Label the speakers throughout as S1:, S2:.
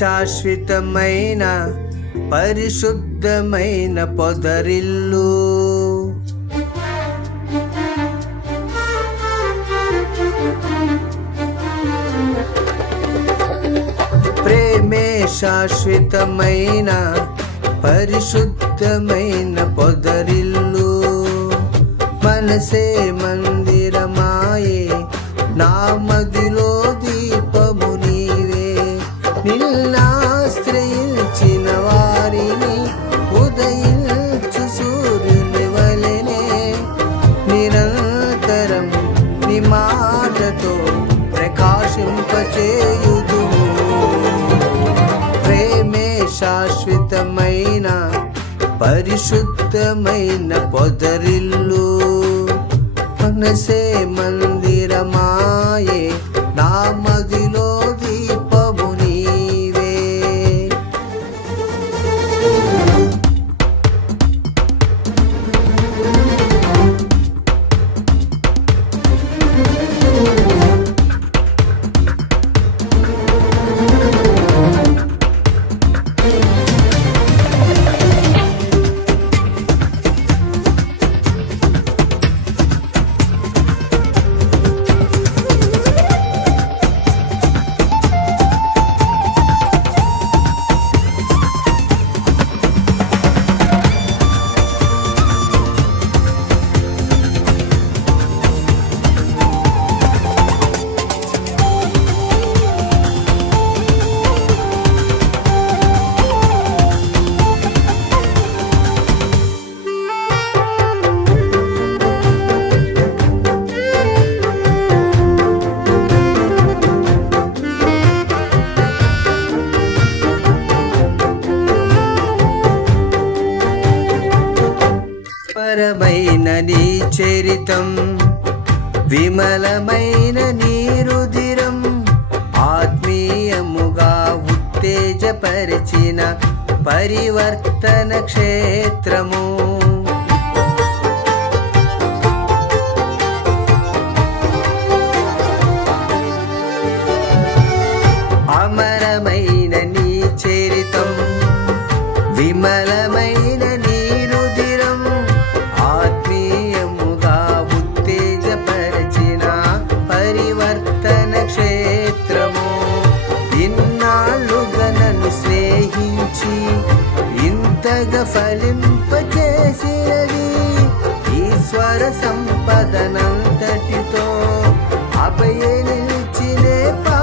S1: శాశ్వతమైన పరిశుద్ధమైన పొదరిల్లు. ప్రేమే శాశ్వతమైన పరిశుద్ధమైన పొదరిల్లు. మనసే మందిరమాయే నామ శాశ్వతమైన పరిశుద్ధమైన పొదరిల్లు. మనసే మందిరమాయే విమలమైన నీరుదిరం ఆత్మీయముగా ఉత్తేజపరిచిన పరివర్తన క్షేత్రము. అమరమైన నీ చరితం విమల ఫలింపచేసినది. ఈశ్వర సంపదనంతటితో అభయ నిలిచినే పా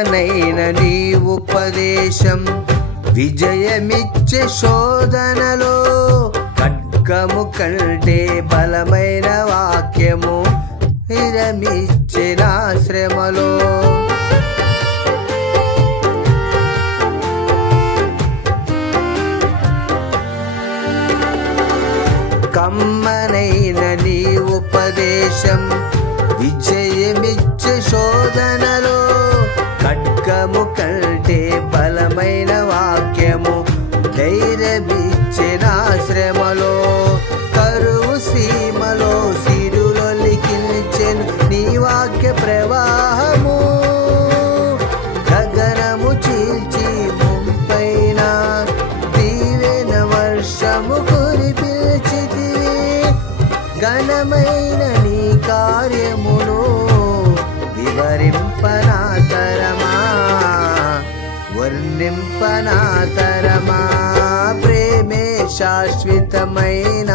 S1: మనైన నీ ఉపదేశం. విజయమిచ్చే శోధనలో ఖడ్గము కంటే బలమైన వాక్యము విరమిచ్చిన శ్రమలో. కమ్మనైన నీ ఉపదేశం. విజయ వర్ణింపనాతరమా? ప్రేమే శాశ్వతమైన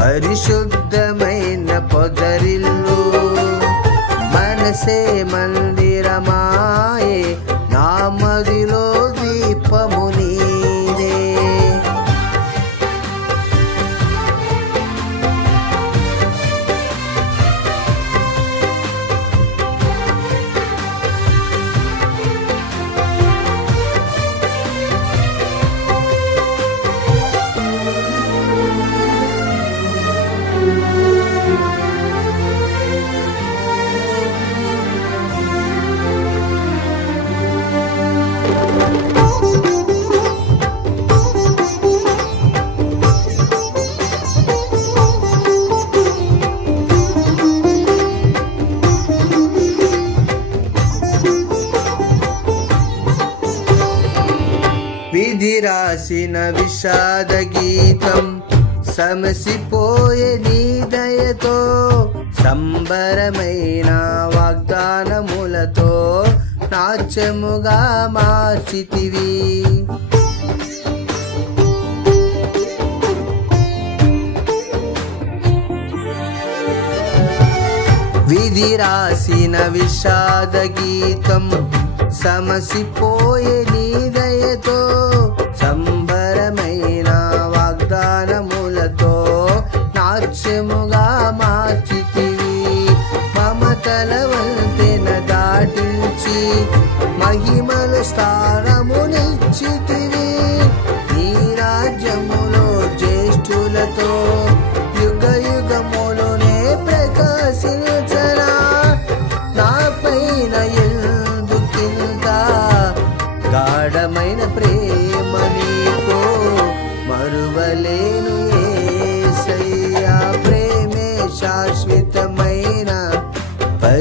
S1: పరిశుద్ధమైన పొదరిల్లు. మనసే మందిరమాయే రాసిన విషాద గీతం సమసిపోయే నీ దయతో సంబరమైన వాగ్దానములతో నాట్యముగా మార్చితివి. విధి రాసిన విషాద గీతం సమసిపోయే నీ దయతో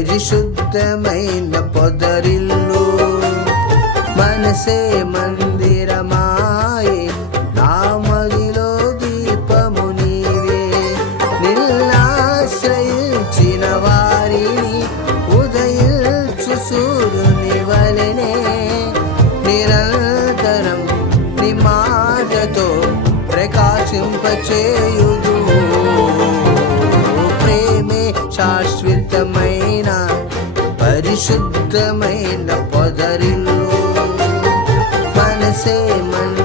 S1: పరిశుద్ధమైన పొదరిల్లు. మనసే మందిరమాయే నా మదిలో దీపము నీవే. నిల్లాశ్రయించిన వారిని ఉదయించు సూర్యుని వలనే. నిరంతరం నిమాటతో ప్రకాశింపచేయు. పరిశుద్ధమైన పొదరిల్లు. మనసే మన